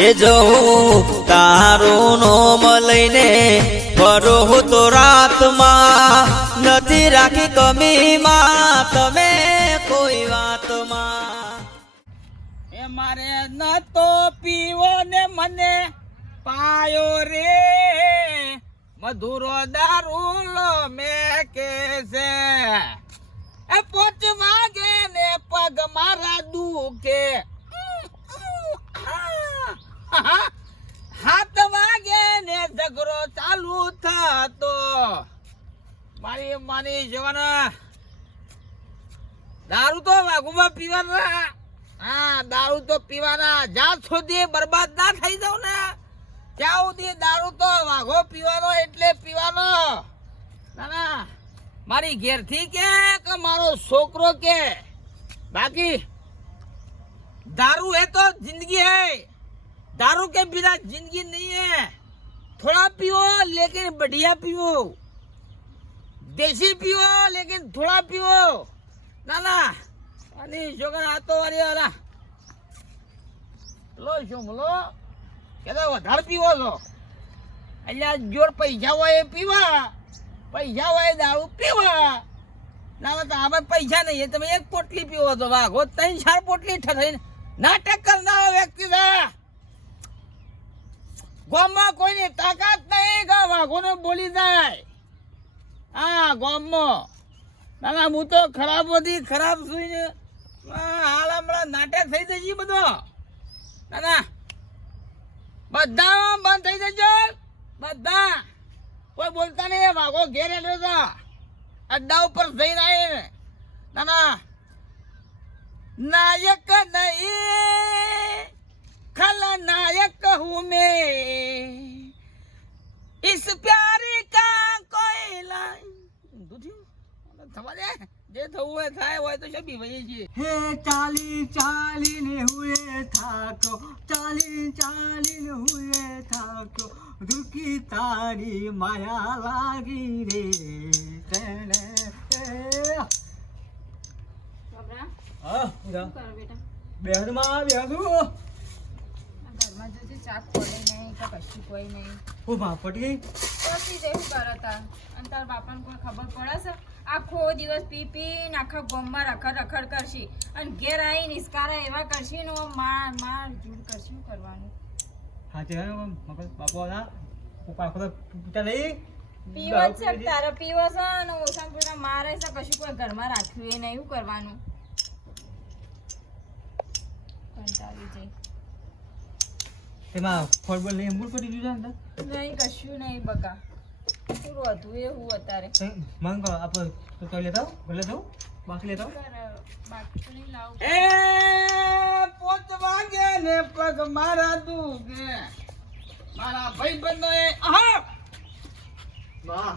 એ જવું તારું નોમ લઈને ફરો તો રાતમાં નથી રાખી કમીમાં. તમે કોઈ વાતમાં? એ મારે ન તો પીવો ને મને પાયો રે. મધુરો દારૂ મે કે છે એ પોચ વાગે ને પગ મારા દુખે. હાથ વાગે ને ઝઘડો ચાલુ થતો. મારી માની જવાના. દારૂ તો વાઘુમાં પીવાના. હા, દારૂ તો પીવાના. જ્યાં સુધી બરબાદ ના થઈ જાવ ને, ત્યાં સુધી દારૂ તો વાઘો પીવાનો એટલે પીવાનો. નાના, મારી ઘેરથી કે મારો છોકરો કે? બાકી, દારૂ એ તો જિંદગી હૈ. दारू के बिना जिंदगी नहीं है थोड़ा पियो लेकिन बढ़िया पियो देसी पियो लेकिन थोड़ा पियो ના ના અને છોકરા આ તો વારી વાલા લો શું બોલો કે તો વધારે પીવો છો એટલે જોર પૈસા હોય એ પીવા પૈસા હોય એ દારૂ પીવા ના ના તો આમાં પૈસા નહીં એ તમે એક પોટલી પીવો છો વાઘો ત્રણ ચાર પોટલી થઈને નાટક કરનારો વ્યક્તિ છે ગોમમાં કોઈની તાકાત નહીં કે વાઘોને બોલી જાય. હા, ગોમમાં. નાના, હું તો ખરાબ હતી ખરાબ સુઈને હાલ હમણાં નાટક થઈ જશે બધો. નાના બધા બંધ થઈ જજો. બધા. કોઈ બોલતા નહીં વાઘો ઘેર હેડ્યો હતા અડ્ડા ઉપર જઈને આવીને. નાના, નાયક નહીં. खलनायक हूँ मैं। इस प्यार का कोयला समझ है जे तो हुए था वो तो सभी वही जी हे चाली चाली ने हुए था को चाली चाली ने हुए था को दुखी तारी माया लागी रे। तने हाँ बेटा। बेहद माँ बेहद ઘરમાં જોજે ચા પડે નહીં કે કશું કોઈ નહીં. હું ભાપટ પછી જેવું કરે અને તાર બાપાને કોઈ ખબર પડે છે? આખો દિવસ પી પીને આખા ગોમમાં રખડ રખડ કરશી. અને ઘેર આવી નિસ્કારા એવા કરશી ને માર માર જૂડ કરશી કરવાનું? હા તે મગજ બાપો હતા પપ્પા ખોદા પૂછતા નહીં. પીવો છે તારે પીવો છે અને ઓછા પૂરા મારે છે કશું કોઈ ઘરમાં રાખ્યું એ નહીં કરવાનું? કંટાળી જઈ એમાં ફોટબોલ લઈ મૂળ કરી દીધું ને નહીં કશું નહીં બકા. શું હતું? એવું અત્યારે. મંગ આપ તો તો લેતા ભલે લેતા આવો. બાકી લેતા બાકી લાવ. એ પોત વાગે ને પગ મારા દુગે મારા ભાઈ બંધો એ આહા વાહ.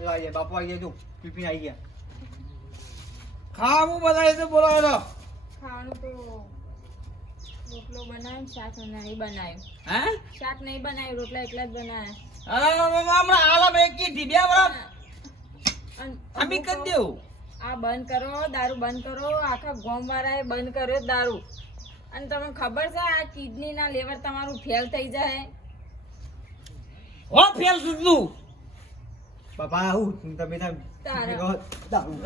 આવી ગયા બાપુ આવી ગયા જો પીપી આવી ગયા ખાવું બધા તો. બોલાવેલો ખાવાનું તો રોટલો બનાવ્યો શાક નહીં બનાવ્યું. હે? શાક નહીં બનાવ્યું રોટલા એકલા જ બનાવ્યા. હમણાં આલા બે કી ઢીડિયા વાળા અન- કરી દેવું. આ બંધ કરો દારૂ બંધ કરો આખા ગોમ વાળાએ બંધ કર્યો દારૂ. અને તમને ખબર છે આ કિડની ના લેવર તમારું ફેલ થઈ જાય? હો ફેલ સુધલું બાપા આવું તમે તારા. દારૂ.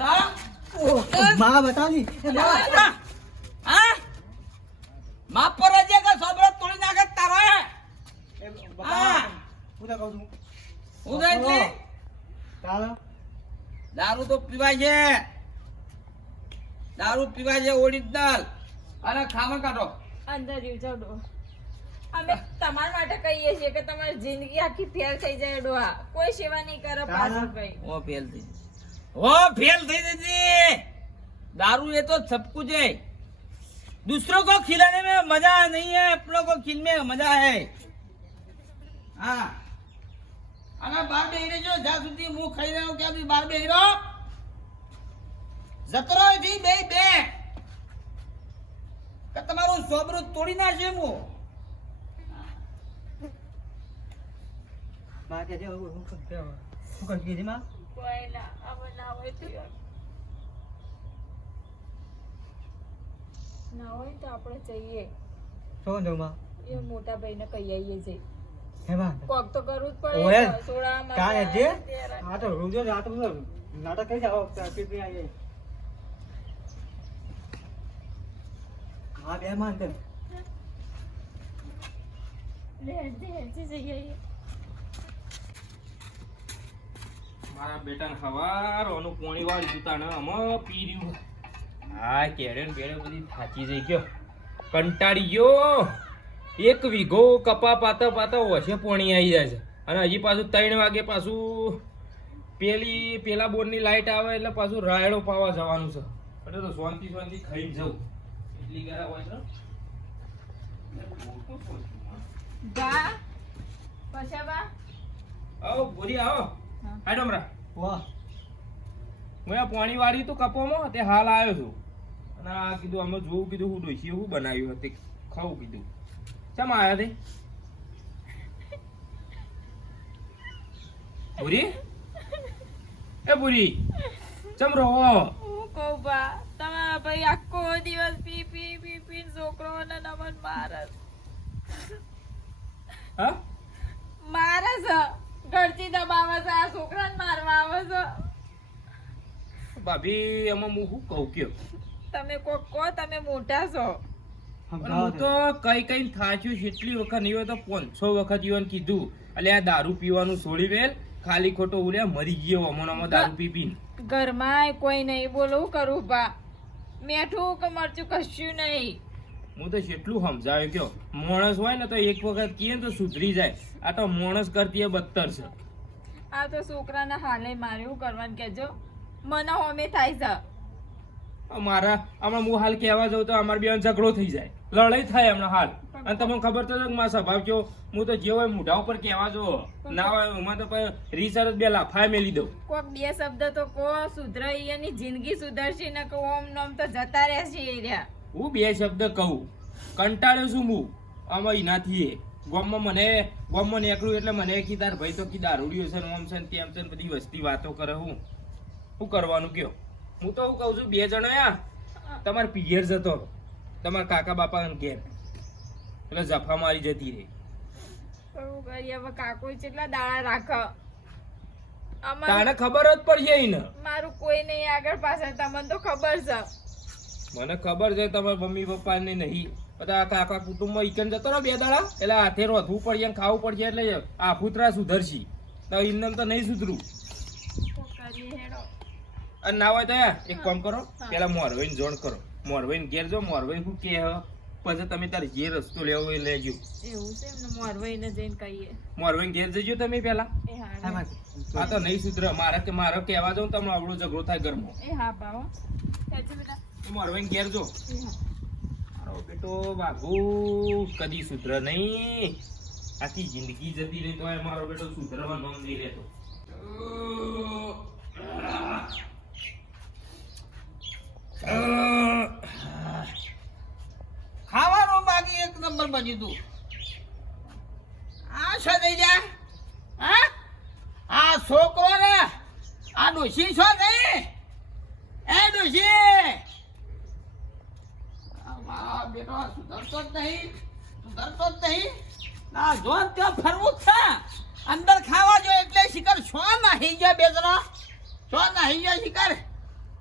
બતાવી માફ પર જે કે સોબરો દારૂ પીવાય છે. ઓરિજિનલ અરે ખાવા કાઢો. અંદર અમે તમારા માટે કહીએ છીએ કે તમારી જિંદગી આખી ફેલ થઈ જાય ડોહા. કોઈ સેવા નહીં કરે પાછળ ભાઈ ઓ ફેલ થઈ ઓ ફેલ થઈ જશે દારૂ એ તો છપકું જાય दूसरों को खिलाने में मजा नहीं है अपनों को खिलने में मजा है हाँ અને બાર બેહી રહેજો જ્યાં સુધી હું ખાઈ રહ્યો ત્યાં સુધી બાર બેહી રહો જતરો અહીંથી બે બે કે તમારું સોબરું તોડી નાખશે હું માં કે છે, હું- હું શું કે- શું કહી કીધી માં? કોઈ ના હવે ના હોય તો ના હોય તો આપણે જઈએ. શું જોમાં એ મોટા ભાઈને કહી આવીએ છે હે કોક તો કરવું જ ઓય, પડે સોડા હજી? તેરા. આ તો રોજો રાત નાટક કરી જાવ પીપી આવીએ હા બે માન કર લે, દે જઈ આવીએ. મારા બેટાને હવારોનું પોણી વાળી જૂતાને આમાં પી રહ્યું હા કેરે ને બેરે બધી થાચી જઈ ગયો. કંટાળી ગયો એક વીઘો કપા પાતા પાતા વસે પોણી આવી જાય છે. અને હજી પાછું ત્રણ વાગે પાછું પેલી પેલા બોર્ડની લાઈટ આવે એટલે પાછું રાયડો પાવા જવાનું છે. એટલે તો શાંતિ શાંતિ ખાઈ જવું એટલી ગરા હોય છે? ગા આવો આવો. વાહ. મેં આ પાણી વાળી તો કપોમાં? તે હાલ આવ્યો છું. આ કીધું અમે જોવું કીધું હું ડોસી હું બનાવ્યું હતું ખાવું કીધું. ચમ આવ્યા તે? ભૂરી? એ ભૂરી ચમ રહો? હું કહું બા તમારા ભાઈ આખો દિવસ પી પી પી પી છોકરોને નમન મારે. હા? મારે છે. ઘરથી દબાવે છે આ છોકરાને મારવા આવે છે. ભાભી એમાં હું શું કહું કયો? તમે કોક કહો તમે મોટા છો. હું તો કઈ કઈ થાચ્યું એટલી વખત નહીં હોય તો પાંચસો વખત ઈવન કીધું. એટલે આ દારૂ પીવાનું છોડી મેલ ખાલી ખોટો ઉડ્યા મરી ગયો હમણાં દારૂ પી પી ઘરમાં કોઈ નહીં બોલવું કરું બા. મેઠું કે મરચું કશું નહીં. હું તો જેટલું સમજાવ્યું કયો માણસ હોય ને તો એક વખત કીએ તો સુધરી જાય. આ તો માણસ કરતી એ બદતર છે. આ તો છોકરાના હાલે મારે એવું કરવાનું કેજો મને હોમે થાય છે. મારા હમણાં હું હાલ કહેવા જાઉં તો અમારે બે ઝઘડો થઈ જાય. લડાઈ થાય હમણાં હાલ. અને તમને ખબર તો મારા સ્વભાવ કયો હું તો જે હોય મોઢા ઉપર કહેવા જો ના હોય એમાં તો રીસર બે લાફાય મેલી દઉં. કોક બે શબ્દ તો કો સુધરાઈ એની જિંદગી સુધરશે ને કો ઓમ નોમ તો જતા રહેશે એ રહ્યા. હું બે શબ્દ કહું. કંટાળ્યો છું હું. આમાં એનાથી એ ગોમમાં મને ગોમમાં નીકળ્યું એટલે મને કીધાર ભાઈ તો કી રૂડિયો છે ઓમ છે તેમ છે બધી વસ્તી વાતો કરે હું. શું કરવાનું કયો? હું તો હું કહું છું બે જણા તમારે પિયર જતો. તમારા કાકા બાપા ઘેર. એટલે જફા મારી જતી રહી. શું કરીએ હવે કાકો કેટલા દાડા રાખ? તાને ખબર જ પડશે એને મારું કોઈ નહીં આગળ પાછળ તમને તો ખબર છે. મને ખબર છે તમારા મમ્મી પપ્પા ને નહીં. બધા કાકા કુટુંબમાં ઈકન જતો રહો બે દાડા. એટલે હાથે રોધવું પડશે ને ખાવું પડશે એટલે આ ફૂતરા સુધરશી. તો એમને તો નહીં સુધરું. કરીએ હેડો. અને ના હોય તો એક કામ કરો પેલા મોરવાઈને જોણ કરો. મોરવાઈને ઘેર જો મોરવાઈ શું કે પછી તમે તારે જે રસ્તો લેવો હોય એ લેજો. એવું છે એમને મોરવાઈને જઈને કહીએ. મોરવાઈને ઘેર જજો તમે પેલા. હા હા. આ તો નહીં સુધરે. મારે કે મારો કહેવા જાઉં તમને આવડો ઝઘડો થાય ઘરમાં. એ હા બાવા મોરવાઈને ઘેર જો. મારો બેટો બાબુ કદી સુધરે નહીં. આખી જિંદગી જતી રહી તો મારો બેટો સુધરવા નહીં રહેતો. ખાવાનું બાકી એક નંબર બન્યું તું આ શો થઈ જા હા? આ છોકરો ને આ ડોશી છો નહીં એ ડોશી! મારો નહીં, સુધરતો નહીં. ના જો ત્યાં ફરવું જ છે. અંદર ખાવા જો એટલે શિખર છો નાહી ગયા બે જણા? છો નાહી ગયો શિખર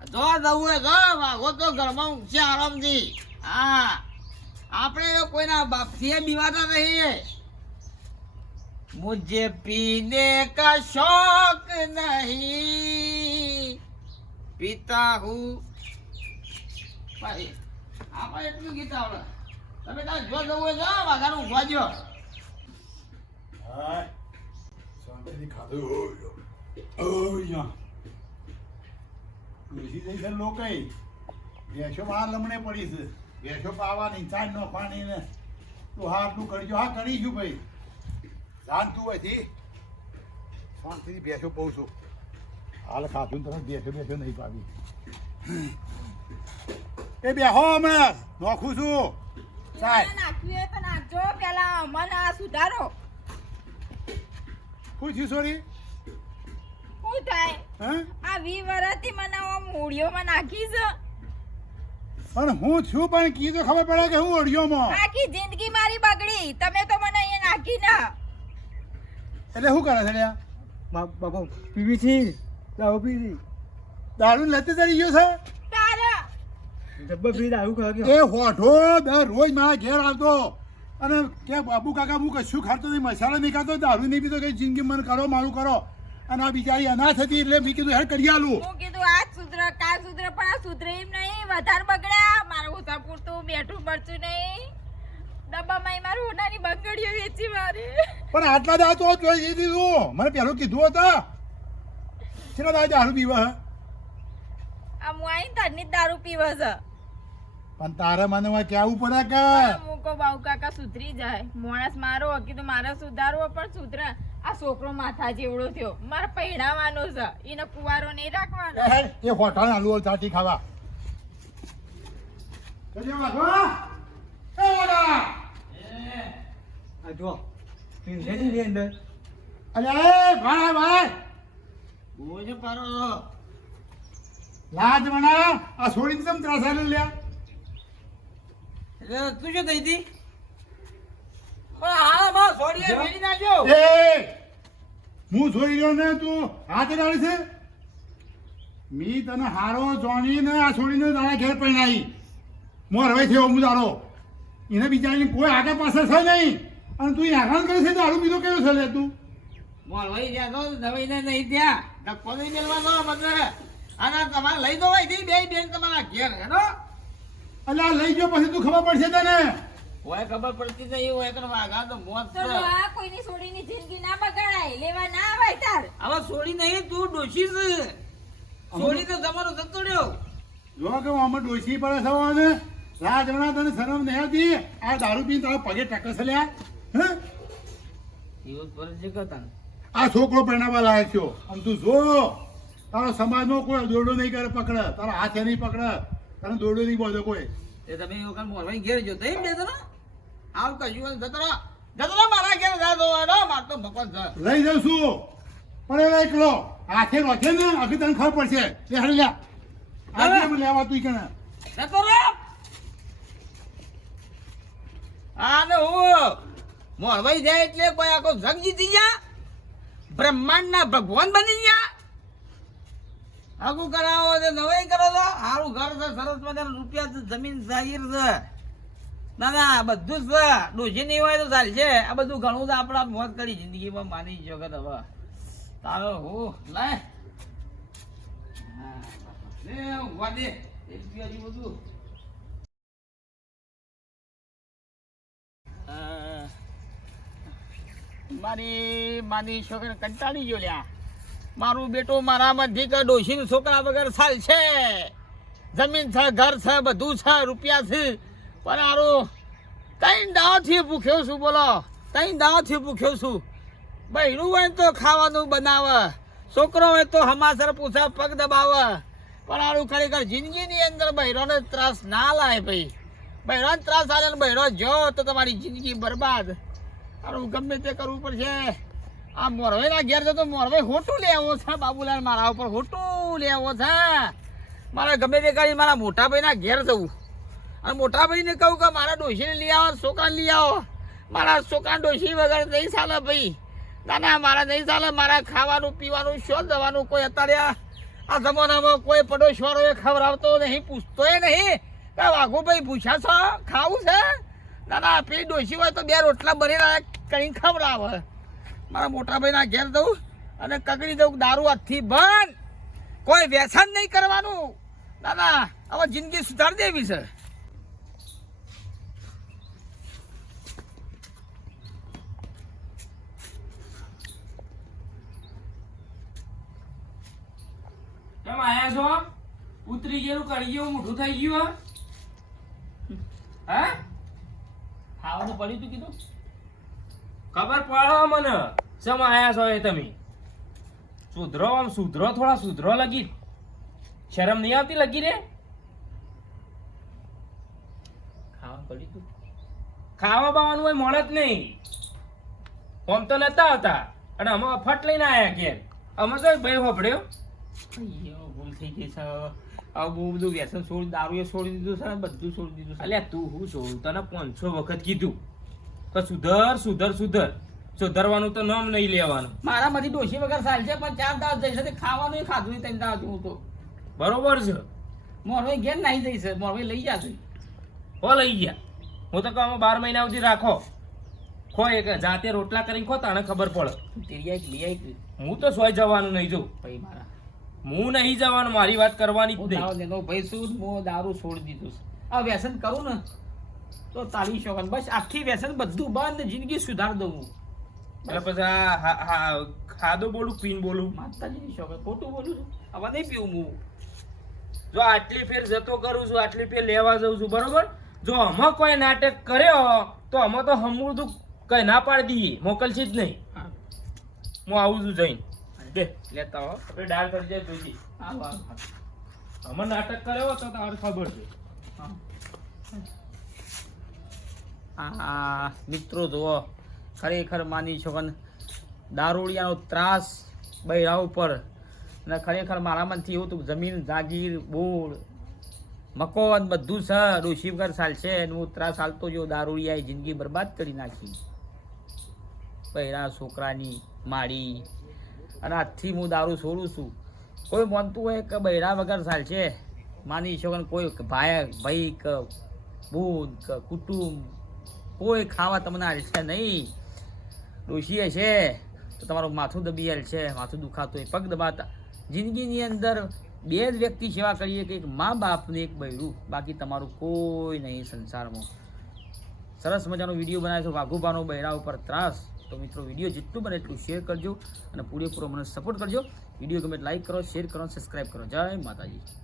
જો દવું જો વાઘો તો ઘરમાં ઊંઘશે આરામથી હા આપણે કોઈના બાપથી બીવાતા નહીં મુજે પીને કા શોક નહીં હું ભાઈ આપણે એટલું ગીત તમે જો જવું જો વાઘાનું ઊંઘવા જો હા ખાધું તુલસી જઈ છે લોકાઈ. ભેંસો બહાર લમણે પડી છે. ભેંસો પાવાની ચાંદ નોખવાની ને તું હા આટલું કરજો. હા કરીશું ભાઈ. જાણ તું હજી. શાંતિથી ભેંસો પઉં છું હાલ ખાધું ને તરત ભેંસો ભેંસો નહીં પાવી એ બેહો હમણાં. નોખું છું. સાહેબ નાખ્યું તો નાખજો. પેલા અમને આ સુધારો. પૂછ્યું સોરી? શું થાય? આ વી વર્ષથી મને આમ મૂળીઓમાં નાખી છે. પણ હું છું પણ કીધું ખબર પડે કે હું ઓડિયોમાં. આખી જિંદગી મારી બગડી. તમે તો મને અહીંયા નાખી ના. એટલે શું કરે છે? બાપા પીવી છી? દારૂ પીવી. દારૂ લતી તરી ગયો છે? તારા. જબ્બર પી દારૂ ખા ગયો એ હોઠો દર રોજ મારા ઘેર આવતો. અને કે બાબુ કાકા હું કશું ખાતો નહીં મસાલો નહીં ખાતો દારૂ નહીં પીતો કઈ જિંદગી મને કરો મારું કરો. અને આ બિચારી અનાથ હતી એટલે મેં કીધું હેડ કરી આલું. હું કીધું આ સુધર કાલ સુધર પણ આ સુધરે એમ નહીં. વધારે બગડ્યા. મારું ઉતા પૂરતું બેઠું પડતું નહીં. ડબ્બામાં મારું હોનાની બંગડીઓ વેચી મારી. પણ આટલા દા તો જોઈ દીધું. મને પેલું કીધું હતા. કેટલા દા દારૂ પીવા આ હું આઈને તારની દારૂ પીવા છે. પણ તારે મને હવે કેવું પડે કે? મૂકો બાઉ કાકા સુધરી જાય. માણસ મારો કીધું મારે સુધારવો પણ સુધરે. આ છોકરો માથા જેવડો થયો. મારે પહેરાવાનો છે. એને કુવારો નહીં રાખવાનો. એ હોઠાને આલુ ચાટી ખાવા. જો પીવી છે ની અંદર? અરે એ ભાઈ ભાઈ બોજ પારો લાજ મના આ છોડીને તમ ત્રાસાને લ્યા? તું શું થઈ હતી? હું જોઈ રહ્યો ને તું? હાથ ડાળી છે? મી તને હારો જોણીને આ છોડીને તારા ઘેર પહેણાઈ મોર હવે થયો હું તારો એને બિચારીને કોઈ આગળ પાછળ છે નહીં. અને તું હેરાન કરે છે દારૂ બીજો કેવો છે લે તું. મોરવાઈ જ્યાં તો દવાઈને નહીં ત્યાં ધક્કો નહીં મેળવાનો બધે. અને તમારે લઈ દો ભાઈ બે બેન તમારા ઘેર હેનો અલ્યા લઈ ગયો પછી તું ખબર પડશે તને. હોય ખબર પડતી નહીં હોય કે વાઘા તો મોત તો છે આ કોઈની છોડીની જિંદગી ના બગાડાય લેવા ના આવે તાર. હવે છોડી નહીં તું ડોશી છે. છોડી તો તમારો જતો રહ્યો જો કે આમાં ડોશી પડે છે અને રાજણા તને શરમ નહીં આવતી? આ દારૂ પીને તારા પગે ટકસ લ્યા. હે? એવું પર છે કે તને? આ છોકરો પરણાવા લાયક થયો. આમ તું જો તારો સમાજનો કોઈ દોડો નહીં કરે પકડે. તારા હાથે નહીં પકડે. તને દોડ્યો નહીં બોલે કોઈ. એ તમે એ વખત મોરવાઈ ઘેર જો તેમ બે તને આવ કશું જતો રહો જતો રહો મારા ઘેર જાતો ને માર તો ભગવાન લઈ જાઉં છું. પણ એ એકલો હાથે રોથે ને અભી તને ખબર પડશે. એ હળી લે. આજે મને લેવા તું કેને જતો રહો. આને હું મોરવાઈ જાય એટલે કોઈ આખો જગ જીતી ગયા. બ્રહ્માંડના ભગવાન બની ગયા. આગું કરાવો છે, નવાઈ કરો છો? સારું ઘર છે, સરસ મજા રૂપિયા છે, જમીન જાહેર છે. ના ના બધું જ છે. ડોશી નહીં હોય તો ચાલશે. આ બધું ઘણું તો આપણા મોત કરી જિંદગીમાં માની જગત હવે. તારો હું, લાય. બધું. મારી માની છોકરા કંટાળી ગયો લ્યા. મારું બેટું મારા મધી કે ડોશી છોકરા વગર ચાલ છે. જમીન છે, ઘર છે, બધું છે, રૂપિયા છે. પણ આરું ત્રણ દાવથી ભૂખ્યો છું બોલો? ત્રણ દાવથી ભૂખ્યો છું? બહેરું હોય તો ખાવાનું બનાવે. છોકરો હોય તો હમાસર પૂછે, પગ દબાવે. પણ આરું ખરેખર જિંદગીની અંદર બહેરોને ત્રાસ ના લાય ભાઈ. બહેરોને ત્રાસ આવે ને બહેરો જો તો તમારી જિંદગી બરબાદ. આરું ગમે તે કરવું પડશે. આ મોરવાઈના ઘેર જતો મોરભાઈ હોટું લેવો છે, બાબુલાલ મારા ઉપર હોટું લેવો છે. મારે ગમે તે કરી મારા મોટાભાઈ ના ઘેર જવું. અને મોટાભાઈ ને કહું કે મારા ડોશીને લઈ આવો, છોકરાને લઈ આવો. મારા છોકરા ડોશી વગર નહીં ચાલે ભાઈ. ના ના, મારા નહીં ચાલે. મારા ખાવાનું, પીવાનું, શું દવાનું કોઈ અત્યારે આ જમાનામાં કોઈ પડોશવાળો ખવડાવતો નહીં, પૂછતોય નહીં. કે વાઘુભાઈ પૂછ્યા છો? ખાવું છે? ના ના, પેલી ડોશી હોય તો બે રોટલા બનેલા કરીને ખવડાવે. મારા મોટા ભાઈના ઘેર દઉં અને કગડી દઉં દારૂ હાથથી બંધ કોઈ વ્યસન નહીં કરવાનું. ના હવે જિંદગી સુધારી દેવી છે. કેમ આયા છો? ઉતરી ગયેલું કરી ગયું મોઢું થઈ ગયું હે? ખાવાનું પડ્યું તું કીધું? ખબર પડો મને. આયા છો એ તમે? સુધરો આમ સુધરો થોડા સુધરો લગી. શરમ નહીં આવતી લગી રે ખાવા પડી તું. ખાવા બાવાનું હોય મળત નહીં. આમ તો નતા આવતા. અને અમે ફટ લઈને આયા કે અમે તો ભાઈ હોભળ્યો. ભૂલ થઈ ગઈ છે. આ બહુ બધું વ્યસન છોડી દારૂ એ છોડી દીધું છે બધું છોડી દીધું છે. અલ્યા તું હું છોડું? તને પાંચસો વખત કીધું. તો સુધર સુધર સુધર. સુધરવાનું તો નામ નહીં લેવાનું. મારામાંથી ડોશી વગર ચાલશે પણ ચાર દાવ જઈશ તે ખાવાનું ખાધું ત્રણ દાવ હું તો. બરોબર છે. મોરભાઈ ઘેર નહીં જઈશ મોરભાઈ લઈ જશે. હો લઈ ગયા. હું તો કહું બાર મહિના સુધી રાખો. ખો એક જાતે રોટલા કરીને ખો તાણે ખબર પડે. તીરિયા એક લઈ આવી હું તો સોય જવાનું નહીં જોઉં. ભાઈ મારા. હું નહીં જવાનું મારી વાત કરવાની જ નહીં. ભાઈ શું હું દારૂ છોડી દીધું છે. આ વ્યસન કરું ને તો તાળી શોખ બસ આખી વ્યસન બધું બંધ જિંદગી સુધાર દઉં હું. એટલે પછી આ હા- હા ખાધો બોલું પીન બોલું. માતાજીની શોખ ખોટું બોલું છું. આવા નહીં પીવું હું. જો આટલી ફેર જતો કરું છું આટલી ફેર લેવા જઉં છું બરોબર? જો અમે કોઈ નાટક કર્યો તો અમે તો હમુરદું કઈ ના પાડી દઈએ મોકલશી જ નહીં. હું. આવું છું જઈને. બે લેતા હો આપણે ડાળ કરી જાય જોઈતી આવો નાટક કર્યો તો તારે ખબર છે. આ મિત્રો જુઓ. ખરેખર માની છો કે દારૂડિયાનો ત્રાસ બૈરા ઉપર. અને ખરેખર મારા મનથી એવું હતું જમીન, જાગીર બોળ મકોન બધું છે. ડોશી વગર ચાલશે અને હું ત્રાસ હાલતો જો દારૂડિયાએ જિંદગી બરબાદ કરી નાખી. પહેરા છોકરાની માડી અને આજથી હું દારૂ છોડું છું. કોઈ માનતું હોય કે બૈરા વગર માની છો કે કોઈ ભાઈ ભાઈ કે બૂન કે કુટુંબ, કોઈ ખાવા તમને હાલશે નહીં. ડોશીએ છે. તો તમારું માથું દબીએલ છે. માથું દુખાતું હોય, પગ દબાતા. જિંદગીની અંદર બે જ વ્યક્તિ સેવા કરીએ કે એક મા બાપને એક બૈરું. બાકી તમારું કોઈ નહીં સંસારમાં. સરસ મજાનો વીડિયો બનાવ્યો છે. વાઘુબાનો બૈરા ઉપર ત્રાસ. તો મિત્રો, વીડિયો જેટલું બને એટલું શેર કરજો અને પૂરેપૂરો મને સપોર્ટ કરજો. વીડિયો ગમે લાઈક કરો શેર કરો સબસ્ક્રાઈબ કરો. જય માતાજી.